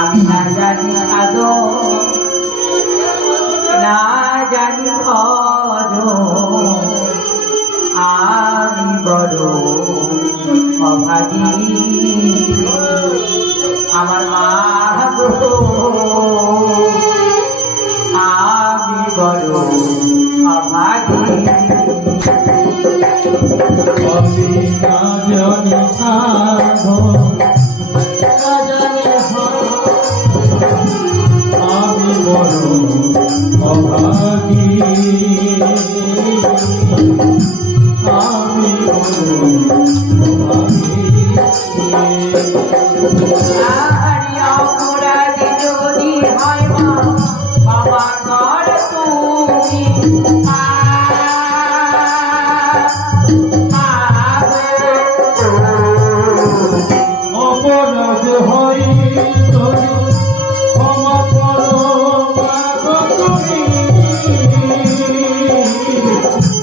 আমি না জানি আদো না জানি ভজ আমি বড় অভাগী আমার মা গো আমি বড় অভাগী আমি বড় অভাগী আমি অপরাধী যদি হয় মা বাবা ঘর তুমি অপরাধ হই ক্ষমা করো তুমি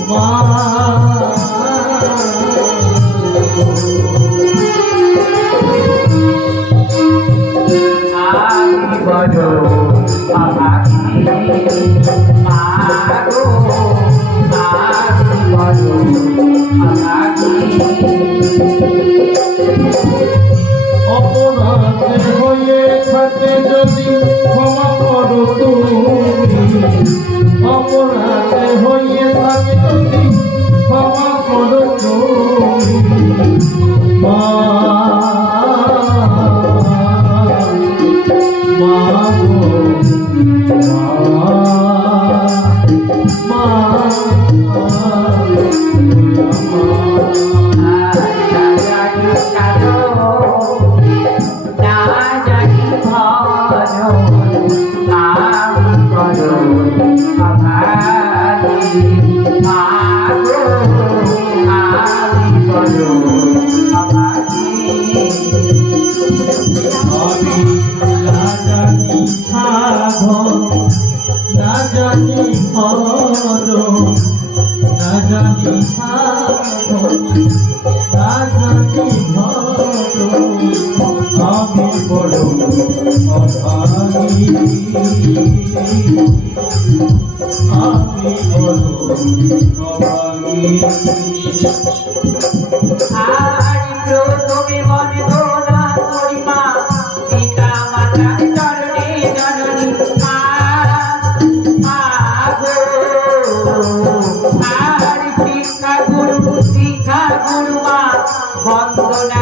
মা আমি বড় অভাগী মা গো আমি বড় অভাগী অপরাধ হয়ে থাকে যদি ক্ষমা করো তুমি অপরাধ হয়ে থাকে যদি ক্ষমা করো তুমি মা মা গো মা না জানি মরো না জানি না জানি মরো আমি বড় অভাগী আমি বড় অভাগী প্রথমে মনে ধরা করি মা পিতা মাতার চরণে জননী আর শিক্ষা গুরু মা বন্দনা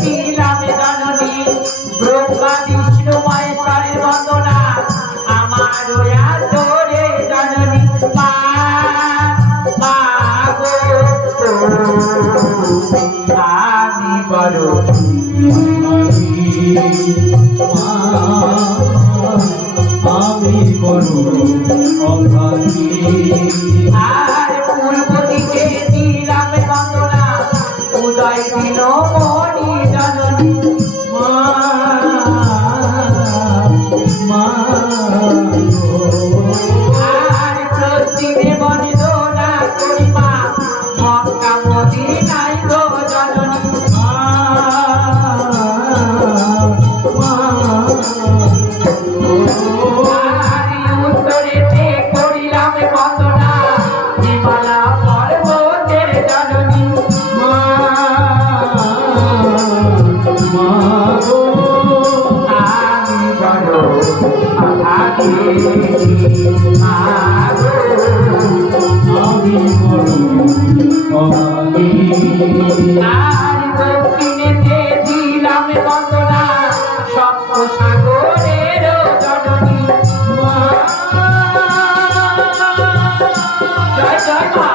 দিলাম জননী ব্রহ্মা বিষ্ণু মহেশ্বরের বন্দনা আমার আদরে জননী মা গো আমি বড় আমি বড় অভাগী আর পূর্ব দিকে দিলাম বন্দনা উদয় দিল মণি জননী মা মা আর প্রতিদিনে বন্দনা করি মা মক্কা মদিনায় গো জননী উত্তরেতে করিলাম বন্দনা হিমালয় পর্বতের জননী আমি বড় অভাগী মা গো আমি বড় অভাগী আর দক্ষিণেতে দিলাম বন্দনা সপ্ত সাগরের জননী জয় জয় মা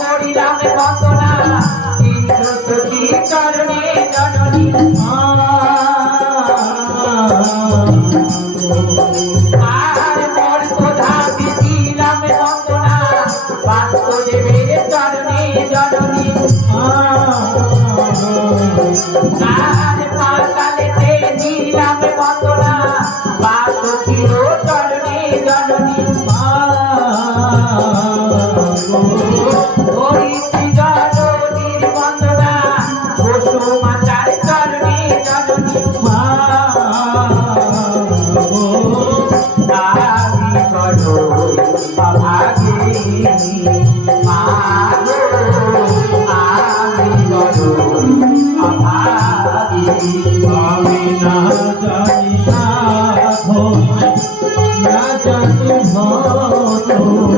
করিলাম বন্দনা ইন্দ্র চরণে জননী আর মোর প্রধা দিলাম বন্দনা বাসুদেবের চরণে জননী আর পাতালেতে দিলাম বন্দনা বাসুদেব চরণে জননী ধরিত্রী জননীর বন্দনা বসুমাতার চরণে জননী আমি বড় অভাগী মাগো আমি বড় অভাগী আমি না জানি সাধন না জানি ভজন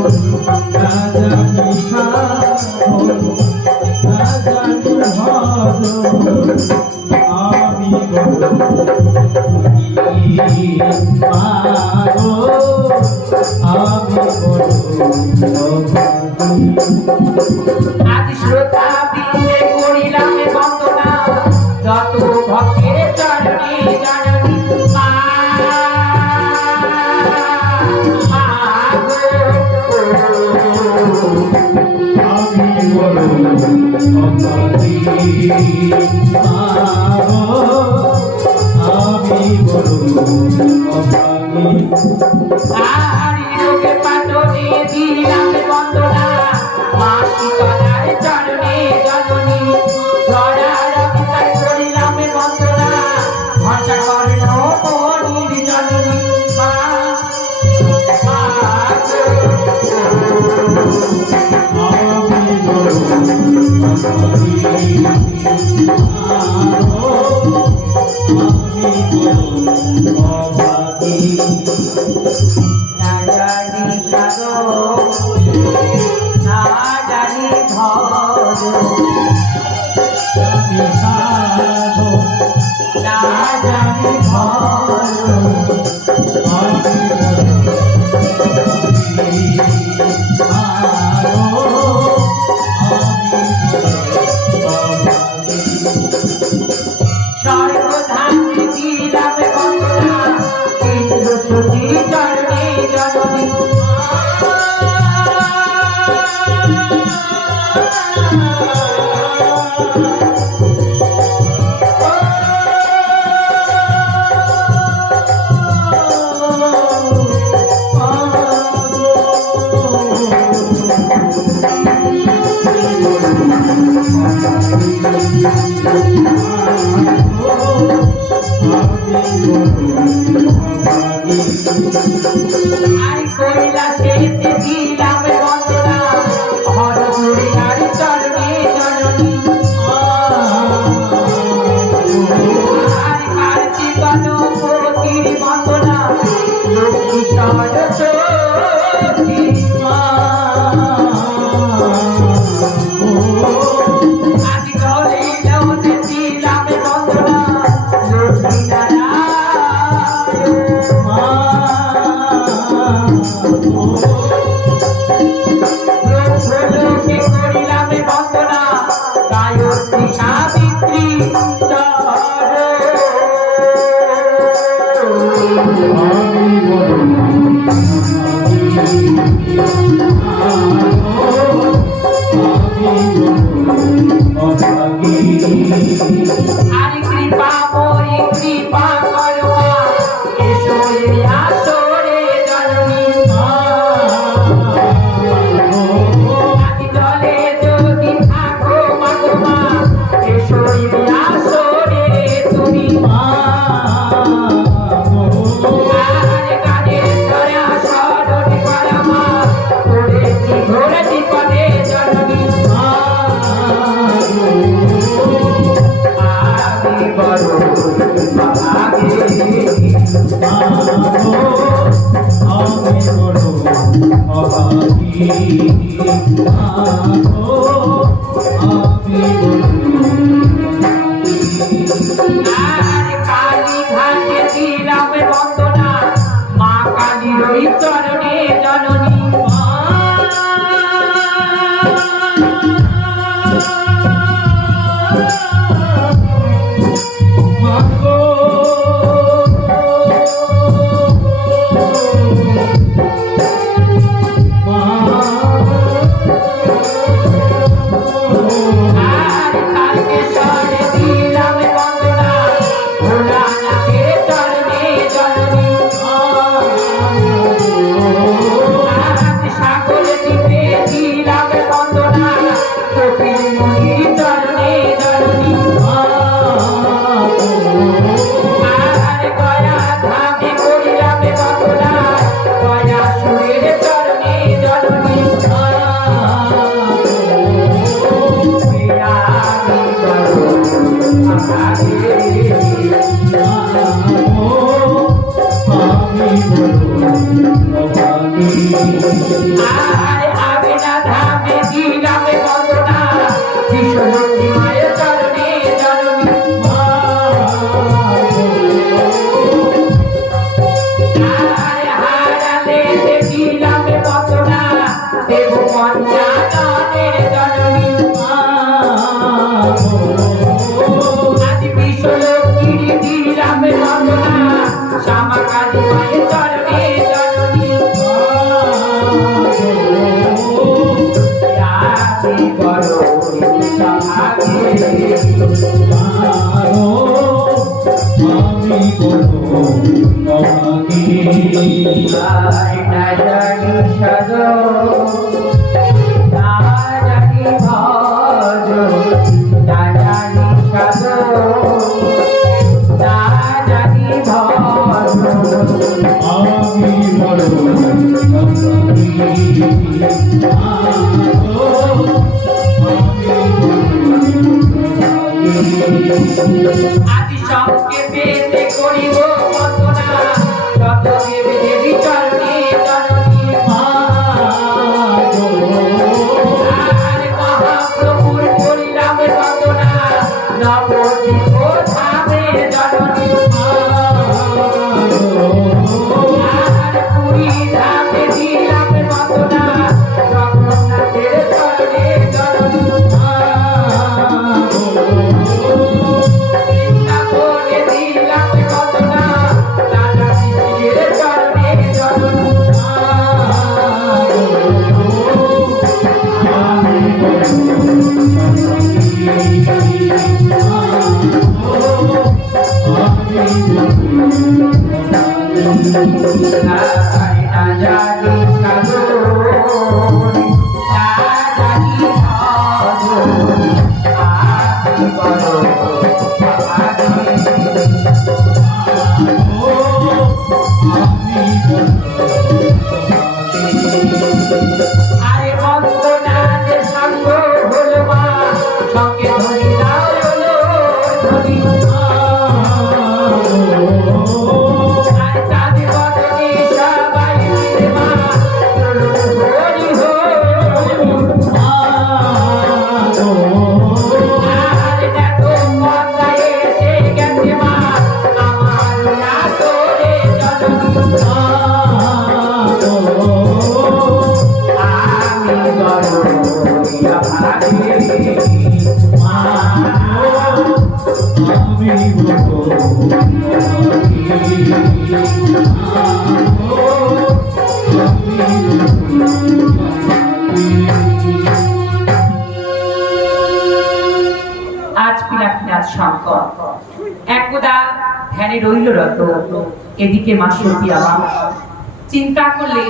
না জানি সাধন না জানি ভজন আমি মাগো আমি আজ শ্রোতা বিন্দে করিলাম বন্দনা যত ভক্তের চরণে জননী আমি বড় অভাগী আমি বড় অভাগী আরি রোগে পাটনে দিলাম বন্দনা মাসি কলার চরণে জননী ধরার অধিকার করিলাম বন্দনা ঘটা কর্ণ মনির জননী মা আমি বড় অভাগী আমি বড় অভাগী না জানি সাগর না জানি ধর আমি সাধন না জানি ধর আমি সর্বধাম দিলাম বন্দনা ইন্দ্র সুতি চরণে জননী আর কৈলাসে দিলাম বন্দনা হরগুড়িয়ার চরণে জননী আর কার্তিক গণপতির বন্দনা লক্ষ্মী সরস্বতী আজ গলে লৌনে দিলাম বন্দনা লক্ষ্মী লোকে করিলাম বন্দনা গায়ত্রী সাবিত্রী আমি বড় অভাগী আর কৃপা মোরি কৃপা করবা এসো আসরে জননী আদি জলে যদি থাকো মাগমা এসো আসরে তুমি আর কানে ধরা সরণি পরমা পড়েছি ঘোর বিপদে জননী আমি বড় অভাগী আমি বড় অভাগী আমি আর কালী ঘাটে দিলাম বন্দনা মা কালীর ওই চরণে জননী মনির চরণে জননী আর গয়া ধামে করিলাম বন্দনা গয়া সুরের চরণে জননী আয় আবে না ধামে দিলাম বন্দনা বিশ্বলক্ষ্মী মায়ের চরণে জননী আয় হারালে দিলাম বন্দনা দেব পঞ্চাননের জননী আদি বিশ্বলক্ষ্মীর দিলাম বন্দনা শ্যামা কালী মায়ের চরণে জননী আমি বড় না জানি সাজো না জানি ভজ না জানি সাজো না জানি ভজ আমি বড় আদি সবকে পেতে করিব বন্দনা যত দেবী দেবী চরণে জননী আর মহাপ্রভুর করিলাম বন্দনা নবদ্বীপ ধামে জননী আর পুরী ধামে দিলাম বন্দনা জগন্নাথের চরণে জননী বৃন্দাবনে দিলাম বন্দনা রাধা কৃষ্ণের চরণে জননী না জানি সাধু না জানি সাধু আমি বড় আরে বন্দনা যে সঙ্গ হলো মা সঙ্গে ধরি দাও হলো ধরি আর চাঁদ বদনে সবাই মিলে মা হরি আর দেখো পদ্মায় এসে গেছে মা আমার আদরে জননী আমি গড়িয়া ভাগে আজ পিনাকিনাথ শঙ্কর একদা ধ্যানে রইল রত এদিকে মা সতী আমার চিন্তা করলে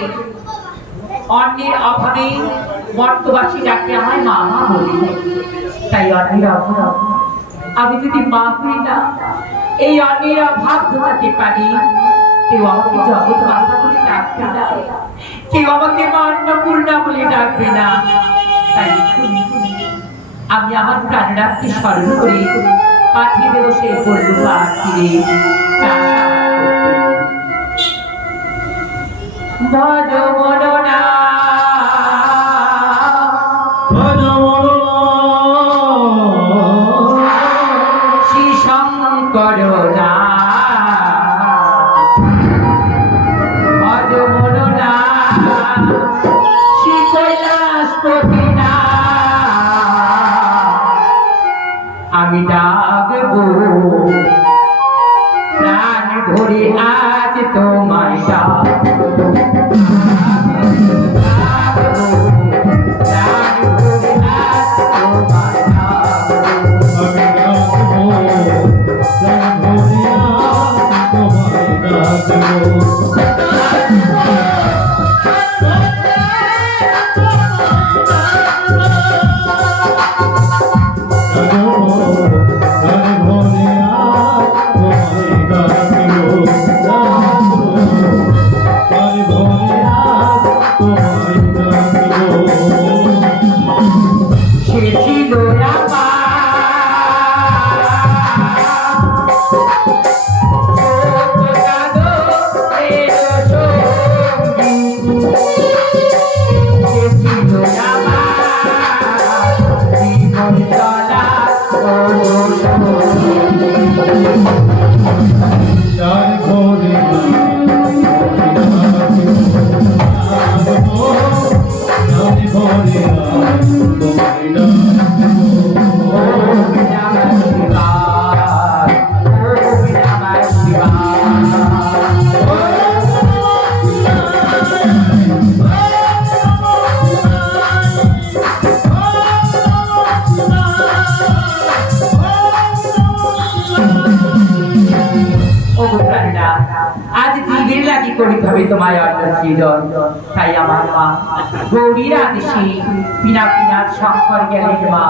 অন্যের অভাবে মর্তবাসী ডাকে আমায় মা মা বলি তাই অন্যের অভাব আমি যদি মা করি না এই অন্যের অভাব ঘোচাতে পারি কেউ আমাকে জগৎ মাতা বলে ডাকবে না কেউ আমাকে মা অন্নপূর্ণা বলে ডাকবে না তাই আমি আমার প্রাণরাত্রি স্মরণ করে পাঠিয়ে দেবো সেই বললু পাখিরে ভজ মননা শ্রী শঙ্কর না ভজ মননা শ্রী কৈলাসপতি না আমি ডাকবো প্রাণ ধরে আজ তোমায় ডাকবো প্রাণ ধরে আজ তোমায় করিতে হবে তোমায় অন্ন সৃজন। তাই আমার মা গৌরীর আদেশে পিনাকিনাথ শঙ্কর গেলেন মা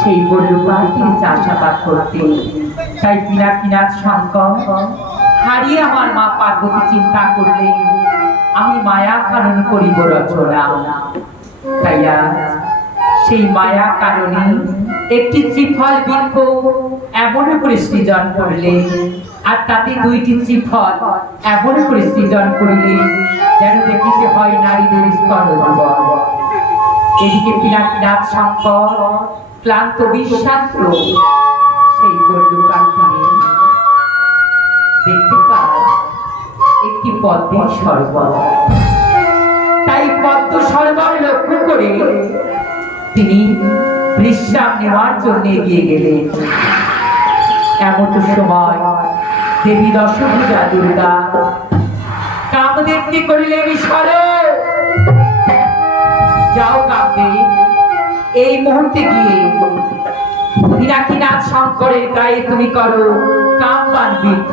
সেই বল্লুপার তিনি চাষাবাদ করতে। তাই পিনাকিনাথ শঙ্কর হারিয়ে আমার মা পার্বতী চিন্তা করলেন আমি মায়া কারণ করিব রচনা। তাই আজ সেই মায়া কারণে একটি ত্রিফল বৃক্ষ এমন করে সৃজন করলেন, আর তাতে দুইটি ত্রিফল এমন করে সৃজন করলেন যেন দেখিতে হয় নারীদের স্তনযুগল। এদিকে পিনাকিনাথ শঙ্কর ক্লান্ত বিশ্বাত্র সেই বল্লুকার তীরে দেখতে পায় একটি পদ্মের সরোবর। তাই পদ্ম সরোবর লক্ষ্য করে তিনি বিশ্রাম নেওয়ার জন্য এগিয়ে গেলেন। এমন সময় দেবী দশভুজা দুর্গা কামদেবকে করিলেন ঈশ্বরে যাও কামদেব, এই মুহূর্তে গিয়ে পিনাকিনাথ শঙ্করের গায়ে তুমি করো কামবান বিদ্ধ।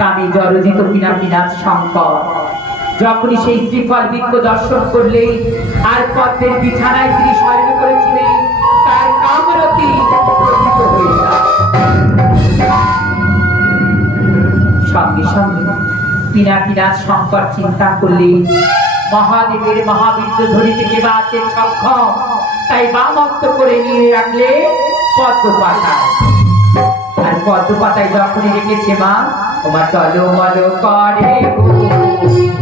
কামে জর্জিত পিনাকিনাথ শঙ্কর যখনই সেই ত্রিফল বৃক্ষ দর্শন করলে আর পদ্মের বিছানায় তিনি শয়ন করেছিলেন তার কামরতি প্রকৃত হয়ে যায়। সঙ্গে সঙ্গে পিনাকিনাথ শঙ্কর চিন্তা করলেন মহাদেবের মহাবীর্য ধরিতে কে বা আছে সক্ষম, তাই বামস্ত করে নিয়ে রাখলে পদ্ম পাতায়। আর পদ্ম পাতায় যখনই রেখেছে মা তোমার টলমল করে গো,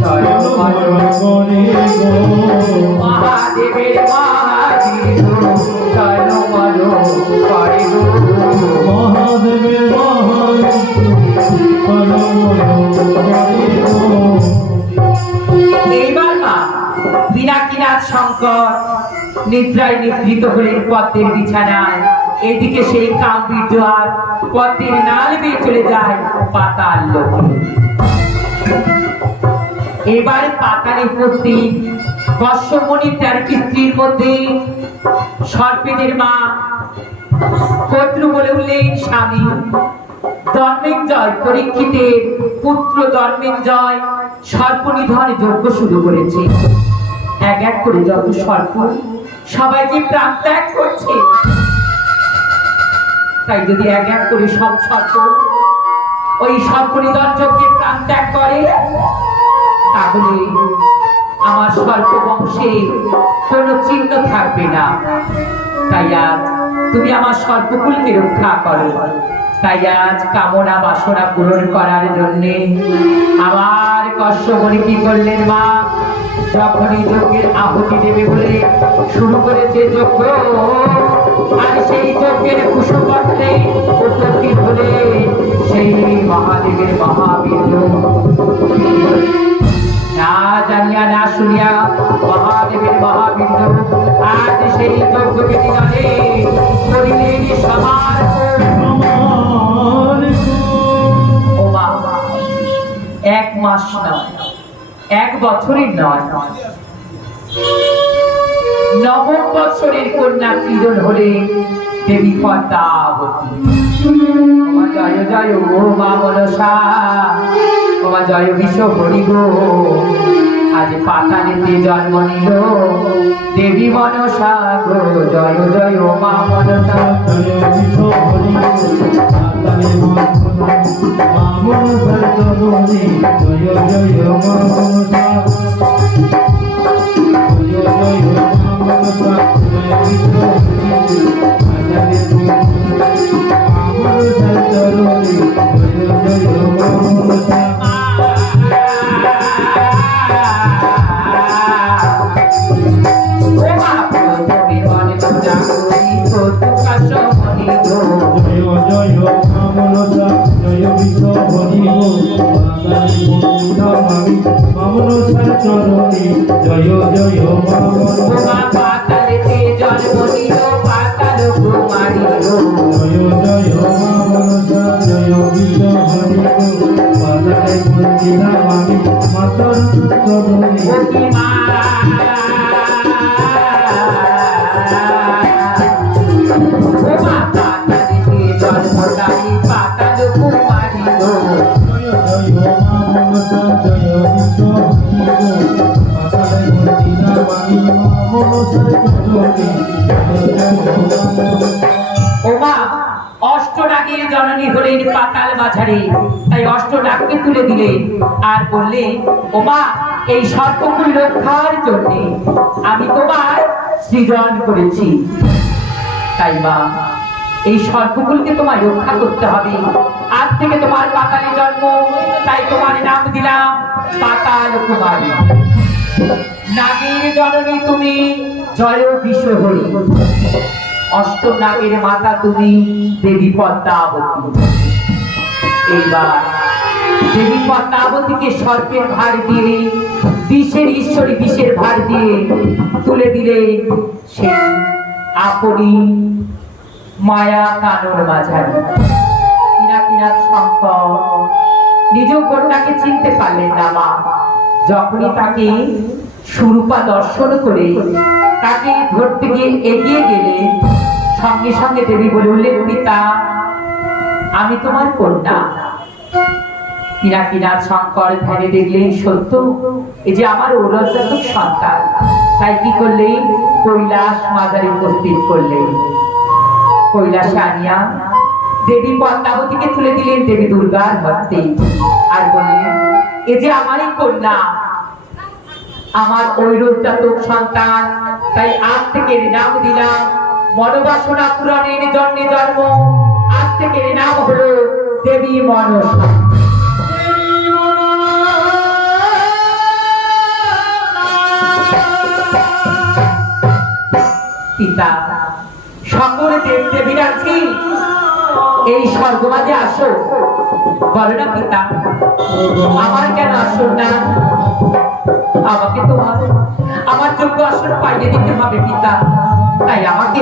টলমল করে গো মহাদেবের মহাবীর্য টলমল করে গো মহাদেবের এইবার মা পিনাকিনাথ শঙ্কর নিদ্রায় নিদ্রিত হলেন পদ্মের বিছানায়। এদিকে সেই কামবীর্য আর পদ্মের নাল বেয়ে চলে যায় পাতাল লোকে। এবার পাতালে উপস্থিত কশ্যপমুনির 13টি স্ত্রীর মধ্যে সর্পেদের মা কর্তৃ বলে উঠলেন স্বামী ধর্মেঞ্জয় পরীক্ষিতের পুত্র ধর্মেঞ্জয় সর্পনিধন যজ্ঞ শুরু করেছে। এক এক করে যত সর্প সবাই যে প্রাণ ত্যাগ করছে, তাই যদি এক এক করে সব সর্প ওই সর্পনিধন যজ্ঞে প্রাণ ত্যাগ করে তাহলে আমার সর্প বংশে কোনো চিহ্ন থাকবে না। তাই আজ তুমি আমার সর্পকুলকে রক্ষা করো। তাই আজ কামনা বাসনা পূরণ করার জন্য আবার কশ্যপমুনি কি করলেন মা যখনই যজ্ঞের আহুতি দেবে বলে শুরু করেছে যজ্ঞ, আর সেই যজ্ঞের কুশপত্রে উপস্থিত হলে সেই মহাদেবের মহাবীর্য না জানিয়া না শুনিয়া মহাদেবের মহাবীর্য আজ সেই যজ্ঞ বেদি দলে করিলেন এক মাস নয়, এক বছরের নয়, নবম বছরের কন্যা সৃজন হলে দেবী পদ্মাবতী। জয় জয় ও মা মনসা, তোমার জয় বিশ্ব হরি গো। আজ পাতালেতে জন্ম নিল দেবী মনসা গো। জয় জয় ও মা মনসা, জয় বিশ্ব হরি গো। মা মনসার জননী জয় জয় মা মনসা, জয় জয় মা মনসা, জয় বিশ্ব হরি গো। মা মনসার জননী জয় জয় মা মনসা। জয় জয় মা পাতালেতে জন্ম নিল পাতাল কুমারী গো। নাগের জননী হলেন পাতাল মাঝারে, তাই অষ্টনাগকে তুলে দিলেন আর বললেন, ওমা এই সর্পকুল রক্ষার জন্য আমি তোমার সৃজন করেছি। তাই মা এই সর্পকুলকে তোমার রক্ষা করতে হবে। আজ থেকে তোমার পাতালে জন্ম, তাই তোমার নাম দিলাম পাতাল কুমারী। নাগের জননী তুমি জয় বিশ্বহরি, অষ্টনাগের মাতা তুমি দেবী পদ্মাবতী। এইবার দেবী পদ্মাবতীকে সর্পের ভার দিয়ে, বিষের ঈশ্বরী বিষের ভার দিয়ে তুলে দিলে সেই আপনি মায়া কানর মাঝারি। কিনাকিনাথ শঙ্কর নিজ কন্যাকে চিনতে পারলেন না মা। যখনই তাকে সুরূপা দর্শন করে তাকে ধরতে গিয়ে এগিয়ে গেলে সঙ্গে সঙ্গে দেবী বলে উঠলেন, পিতা আমি তোমার কন্যা। কিনাকিনাথ শঙ্কর ধ্যানে দেখলেন, সত্য এই যে আমার ঔরজাতক সন্তান। তাই কি করলেন, কৈলাস মাজারে উপস্থিত করলেন। কৈলাসে আনিয়া দেবী পদ্মাবতীকে তুলে দিলেন দেবী দুর্গার হস্তে আর বললেন, এ যে আমারই কন্যা, আমার ঐরজাতক সন্তান। তাই আজ থেকে নাম দিলাম মনোবাসনা পূরণের জন্যে জন্ম। আজ থেকে নাম হলো দেবী মনসা। পিতা সকল দেব দেবীরা আছি, এই স্বর্গমাঝে আসো। বলো না পিতা, আমার কেন আসো না? আমাকে তোমার আমার যোগ্য আসন পাইয়ে দিতে হবে পিতা। তাই আমাকে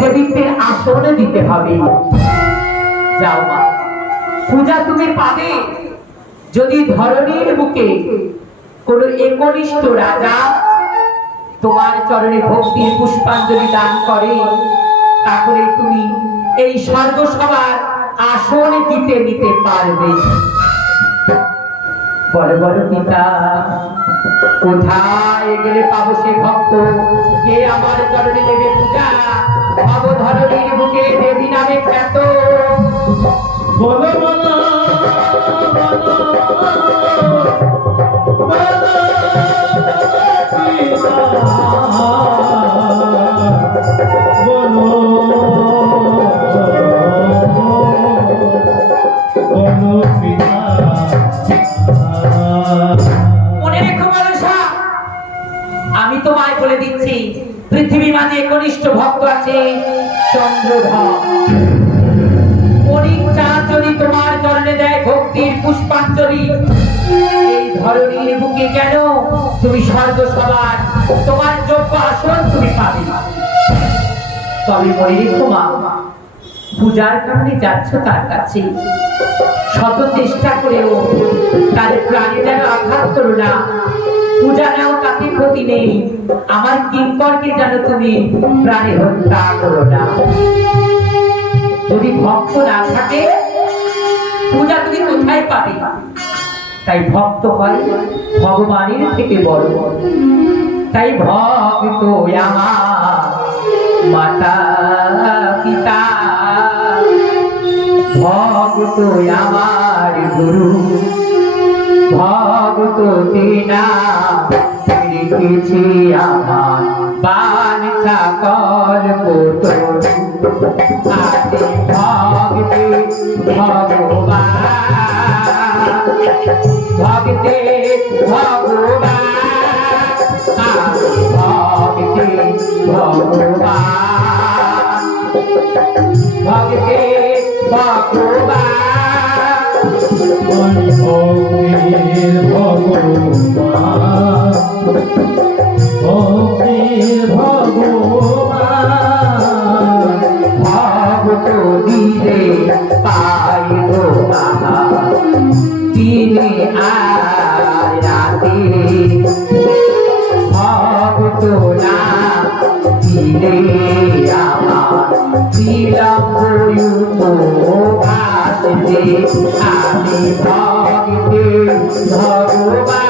দেবীত্বের আসনে দিতে হবে। যাও মা, পূজা তুমি পাবে যদি ধরণীর বুকে কোন একনিষ্ঠ রাজা তোমার চরণে ভক্তির পুষ্পাঞ্জলি দান করে, তাহলে তুমি এই স্বর্গসভার আসনে জিতে নিতে পারবে। বড় বড় পিতা, কোথায় গেলে পাবো সে ভক্ত, কে আমার চরণে দেবে পূজা? ভবধরণীর বুকে দেবী নামে খ্যাত। বলো বলো মনে রেখো মনসা, আমি তোমায় বলে দিচ্ছি, পৃথিবীর মাঝে একনিষ্ঠ ভক্ত আছে চন্দ্রধর। যদি তোমার চরণে দেয় ভক্তির পুষ্পাঞ্জলি, এই ধরণীর বুকে কেন তুমি স্বর্গসভার তোমার যোগ্য আসন তুমি পাবে। তবে মনে রেখো মা, পূজার কারণে যাচ্ছ তার কাছে, শত চেষ্টা করেও তার প্রাণে যেন আঘাত করো না। পূজা নাও তাতে ক্ষতি নেই, আমার কিঙ্করকে যেন তুমি প্রাণে হত্যা করো না। যদি ভক্ত না থাকে পূজা তুমি কোথায় পাবে? তাই ভক্ত হয় ভগবানের থেকে বড়। তাই ভক্ত আমার মাতা পিতা, ভক্ত আমার গুরু, ভক্ত তেনা লিখেছি আমার বাঞ্ছা কল্পতরু। আদি ভক্তি ভগবান, ভক্তি ভগবান, আদি ভক্তি ভগবান, ভক্তি ভগবান, ভক্তির ভগবান, ভক্তির ভগবান, ভক্ত দিলে পাইব তাহা দিনে আর রাতে। ভক্ত না দিলে আমার বিলম্ব উপবাসে। আমি ভক্তি ভগবান,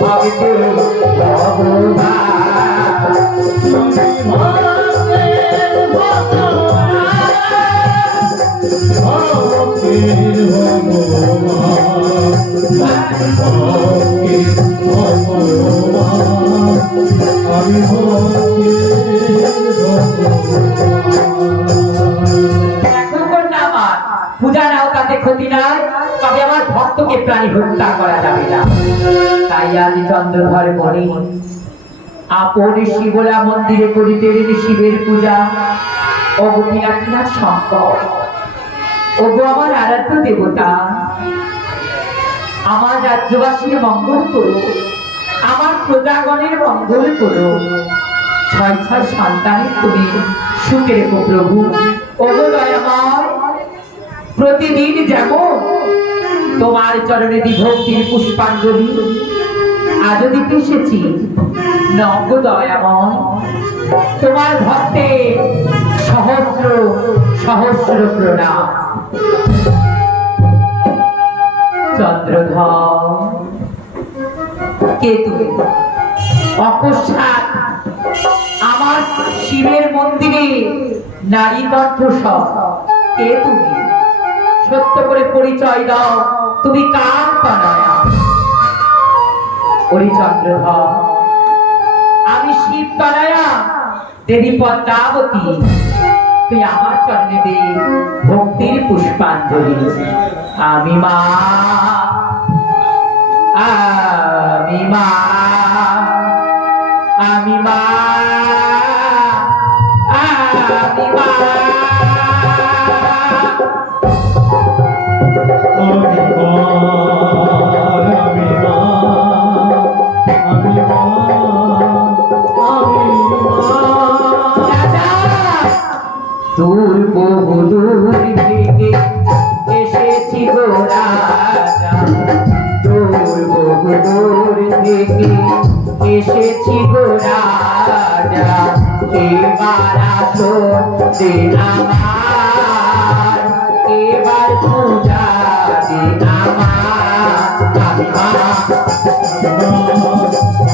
ভক্তি ভগবান, ভক্তির ভগবান। প্রাণী হত্যা করা যাবে না। তাই আজ চন্দ্রধর বনে আপন শিবলা মন্দিরে করিতে শিবের পূজা। ওগো পিনাকিনাথ শঙ্কর, ওগো আমার আরাধ্য দেবতা, আমার রাজ্যবাসীর মঙ্গল করো, আমার প্রজাগণের মঙ্গল করো। ছয় ছয় সন্তানের তুমি সুখে রেখো প্রভু। ওগো দয়াময়, প্রতিদিন যেমন তোমার চরণে ভক্তির পুষ্পাঞ্জলি আজও দিতে এসেছি, নগ দয়াময় তোমার ভক্তে সহস্র সহস্র প্রণাম। চন্দ্রধর, কে তুমি? অকস্মাৎ আমার শিবের মন্দিরে নারী কণ্ঠস্বর, কে তুমি? সত্য করে পরিচয় দাও, তুমি কার তনয়া? ওরে চন্দ্রধর, আমি শিব তনয়া দেবী পদ্মাবতী। তুই আমার চরণে দে ভক্তির পুষ্পাঞ্জলি। আমি মা, আমি মা, আমি মা, আমি মা। দূর বহু দূর থেকে এসেছি গো রাজা, দূর বহু দূর থেকে এসেছি গো রাজা। এবার আসুন দিন আমার, এবার পূজা দিন আমার। আমি মা,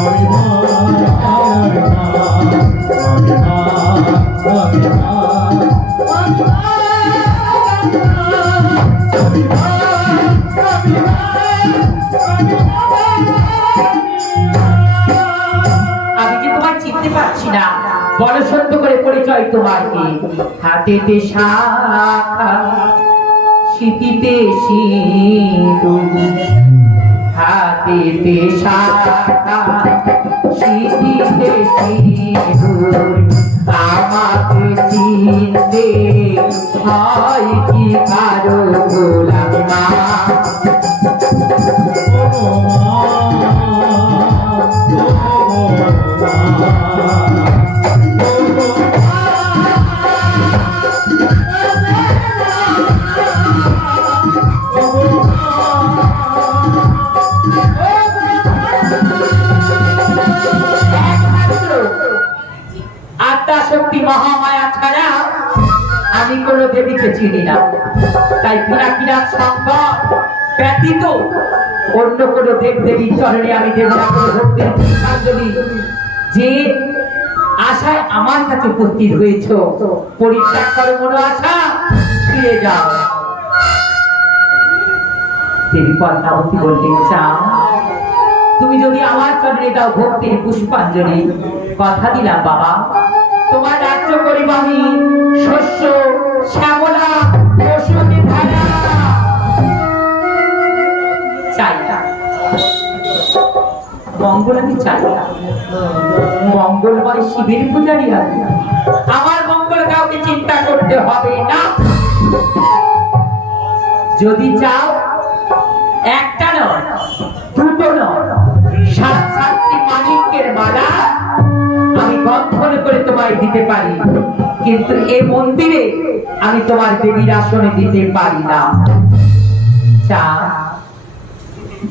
আমি মা, আমি যে তোমায় চিনতে পারছি না, বড় সত্য করে পরিচয় তোমার কি? হাতেতে শাখা, শীতিতে সিঁদুর, হাতেতে শাখা, শীতিতে সিঁদুর। আমাকে চিনতে হয় কি কারো গোলাম মা? আত্মাশক্তি মহামায়া ছাড়া আমি কোনো দেবীকে চিনি না। তাই পিনাকিনাথ শঙ্কর ব্যতীত অন্য কোনো দেব দেবীর চরণে আমি দেব না কোনো ভক্তির পুষ্পাঞ্জলি। যে আশায় আমার কাছে উপস্থিত হয়েছ, পরিত্যাগ করো মনো আশা, ফিরে যাও। দেবী পদ্মাবতী বললেন, চাও তুমি যদি আমার চরণে দাও ভক্তির পুষ্পাঞ্জলি, কথা দিলাম বাবা, তোমার রাজ্য করিব আমি শস্য শ্যামলা বসুমতী ধারা। চাই না মঙ্গল, আমি চাই না। মঙ্গলময় শিবের পূজারী আমি, আমার মঙ্গল কাউকে চিন্তা করতে হবে না। যদি চাও একটা নয়, দুটো নয়, 7-7টি মানিক্যের মালা আমি বন্ধন করে তোমায় দিতে পারি, কিন্তু এ মন্দিরে আমি তোমার দেবীর আসনে দিতে পারি না।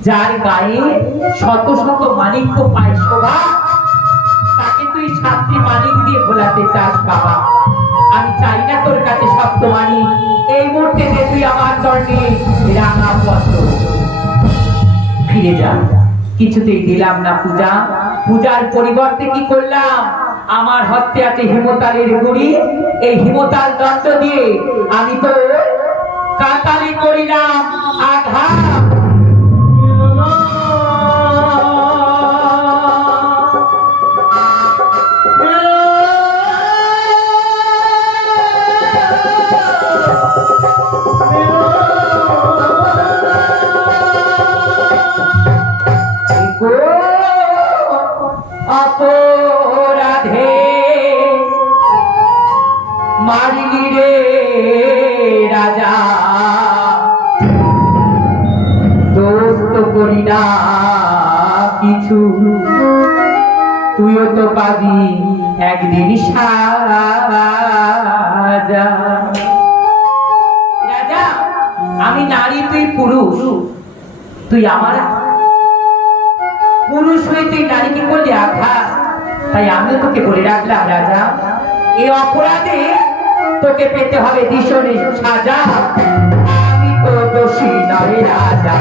যার গায়ে শত শত মানিক্য পায় শোভা, তাকে তুই 7টি মানিক দিয়ে ভোলাতে চাস বাবা। আমি চাই না তোর কাছে শব্দ মানিক। এই মুহূর্তে যে তুই আমার চরণে রাঙা পদ্ম, ফিরে যা। কিছুতেই দিলাম না পূজা। পূজার পরিবর্তে কি করলাম? আমার হস্তে আছে হিমতালের গুড়ি, এই হিমতাল দণ্ড দিয়ে আমি তো কাতালি করিলাম আঘাত। মারিলি রে রাজা, দোষ তো করি না কিছু, তুইও তো পাবি একদিন সাজা। রাজা, আমি নারী, তুই পুরুষ, তুই আমার পুরুষ হয়ে তুই নারীকে করলি আঘাত, তাই আমিও তোকে বলে রাখলাম রাজা, এই অপরাধে তোকে পেতে হবে ভীষণ সাজা। আমি তো দোষী নয় রাজা,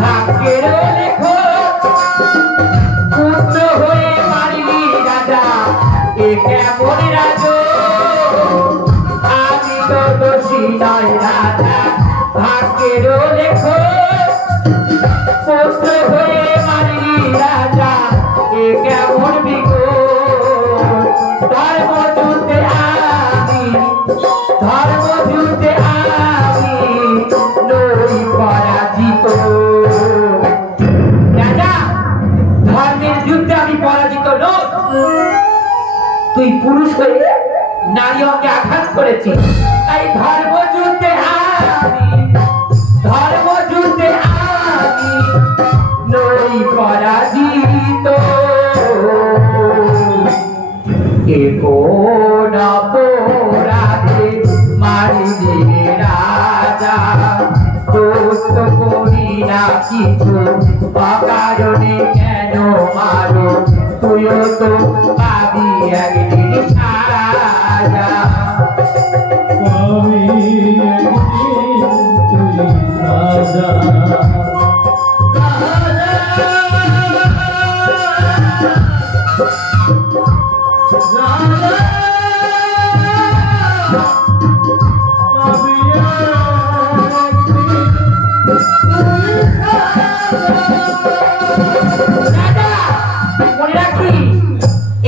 ভাগ্যের লেখক, পুত্র হয়ে মারিলি রাজা, এ কেমন রাজ। আমি তো দোষী নয় রাজা, ভাগ্যের লেখক, পুত্র হয়ে মারিলি রাজা, এ কেমন বিপদ। ধর্মযুদ্ধে আমি নই পরাজিত। রাজা, ধর্মের যুদ্ধে আমি পরাজিত নই। তুই পুরুষ হয়ে নারী অঙ্গে আঘাত করেছিস, তাই ধর্মযুদ্ধে আমি নই পরাজিত। এ কোন অপরাধে মারিলি রাজা, দোষ তো করি না কিছু, অকারণে কেন মারো, তুইও তো পাবি একদিন সাজা। পাবি একদিন তুই সাজা। মনে রাখিস,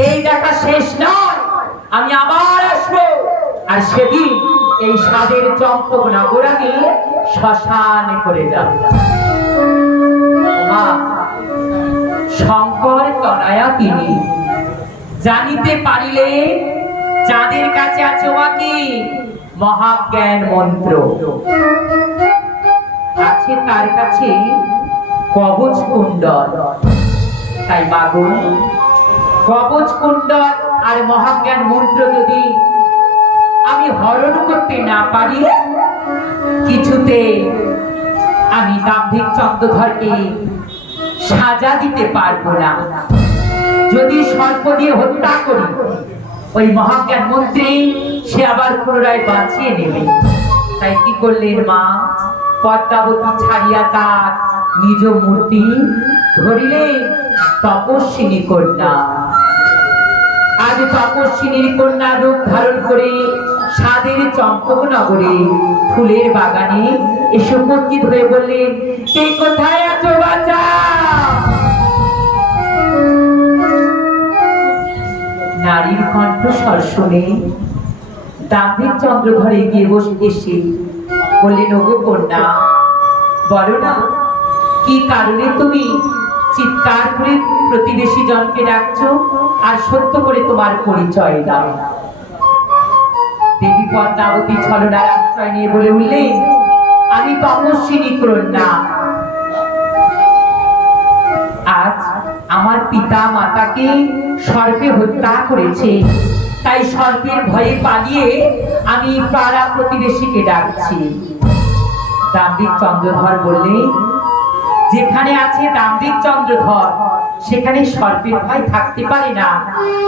এই দেখা শেষ নয়, আমি আবার আসবো, আর সেদিন এই স্বাদের চম্পক নগর আমি শ্মশানে করে যাব। মা, শঙ্কর তনয়া তিনি জানিতে পারিলে যাদের কাছে আছে ওয়াকি মহাজ্ঞান মন্ত্র, আছে তার কাছে কবচ কুণ্ডল। তাই মাগো, কবচ কুণ্ডল আর মহাজ্ঞান মন্ত্র যদি আমি হরণ করতে না পারি, কিছুতে আমি দাম্ভিক চন্দ্রধরকে সাজা দিতে পারবো না। যদি সর্প দিয়ে হত্যা করি, ওই মহাজ্ঞান মন্ত্রী সে আবার পুনরায় বাঁচিয়ে নেবে। তাই কি করলেন মা, পদ্মাবতী ছাড়িয়া তার নিজ মূর্তি ধরিলেন তপস্বিনী কন্যা। আজ তপস্বিনীর কন্যা রূপ ধারণ করে স্বাদের চম্পক নগরে ফুলের বাগানে এসে উপস্থিত হয়ে বললেন, কে কোথায় আছো বাচ্চা? নারীর কণ্ঠস্বর শুনে দাম্ভিক চন্দ্রধর এগিয়ে এসে বললেন, ওগো কন্যা, বলো না কি কারণে তুমি চিৎকার করে প্রতিবেশী জনকে ডাকছো, আর সত্য করে তোমার পরিচয় দাও। দেবী পদ্মাবতী ছলনার আশ্রয় নিয়ে বলে উঠলেন, আমি তপস্বিনী কন্যা। আজ আমার পিতা মাতাকে সর্পে হত্যা করেছে, তাই সর্পের ভয়ে পালিয়ে আমি পাড়া প্রতিবেশীকে ডাকছি। দাম্ভিক চন্দ্রধর বললেন, যেখানে আছে দাম্ভিক চন্দ্রধর সেখানে সর্পের ভয় থাকতে পারে না।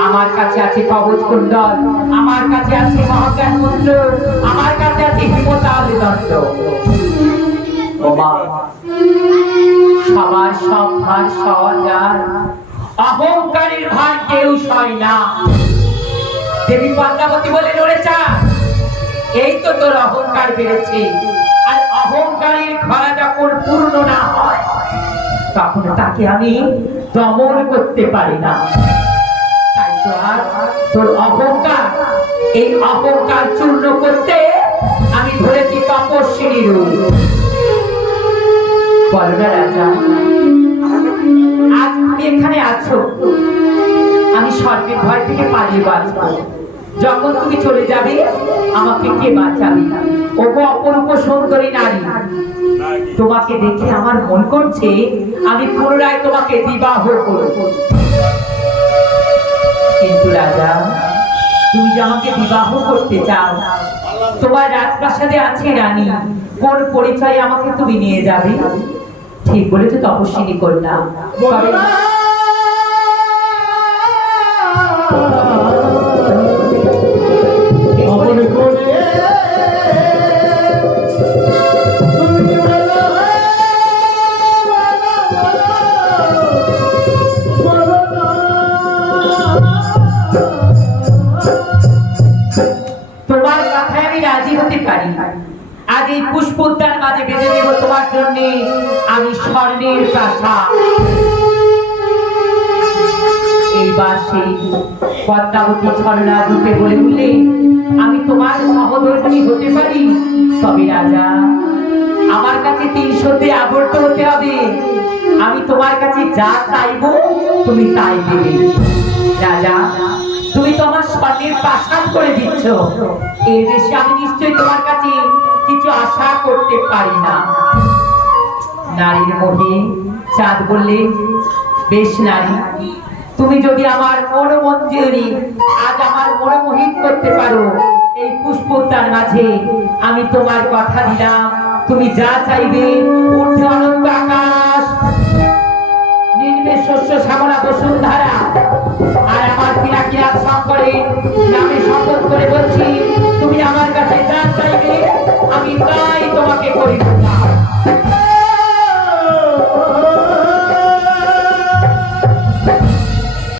আমার কাছে আছে কবচ কুণ্ডল, আমার কাছে আছে মহাজ্ঞান মন্ত্র, আমার কাছে আছে হিমতাল দণ্ড। সবার সব ভার সজার, অহংকারের ভার কেউ সয় না। দেবী পদ্মাবতী বলে, নড়েচা, এই তো তোর অহংকার বেড়েছে, আর অহংকারের খরা যখন পূর্ণ না হয় তখন তাকে আমি দমন করতে পারি না। তাই তো আজ তোর অহংকার, এই অহংকার চূর্ণ করতে আমি ধরেছি তপস্বিনী রূপ। বলো না রাজা, আজ তুমি এখানে আছো, আমি সর্পের ভয় থেকে পালিয়ে বাঁচবো, যখন তুমি চলে যাবে আমাকে কে বাঁচাবে? ওগো অপরূপ সুন্দরী নারী, তোমাকে দেখে আমার মন করছে আমি পুনরায় তোমাকে বিবাহ করব। কিন্তু রাজা, তুমি যে আমাকে বিবাহ করতে চাও, তোমার রাজপ্রাসাদে আছে রানী, কোন পরিচয়ে আমাকে তুমি নিয়ে যাবে? ঠিক বলেছো তপস্বিনী কন্যা, তবে অমর করে তুমি বলো, বলো, বলো তোমার কথায় আমি রাজি হতে পারি। আজ এই পুষ্প উদ্যান মাঝে বেঁধে দেব তোমার জন্য আমি স্বর্ণের প্রাসাদ। এইবার সেই পদ্মাবতী ছলনা রূপে বলে উঠলে, আমি তোমার সহধর্মিণী হতে পারি, তবে রাজা আমার কাছে 300তে আবদ্ধ হতে হবে। আমি তোমার কাছে যা চাইবো তুমি তাই দেবে। রাজা, তুমি তো আমার স্বর্ণের প্রাসাদ করে দিচ্ছ, এর বেশি আমি নিশ্চয়ই তোমার কাছে কিছু আশা করতে পারি না। নারীর মোহে চাঁদ বললেন, বেশ নারী, তুমি যদি আমার মনোমঞ্জুরি আজ আমার মনোমোহিত করতে পারো, এই পুষ্পোদ্যান মাঝে আমি তোমার কথা দিলাম, তুমি যা চাইবে, ঊর্ধ্বে অনন্ত আকাশ, নিম্নে শস্য শ্যামলা বসুন্ধরা, আর আমার কিরা কিরা শঙ্করের নামে শপথ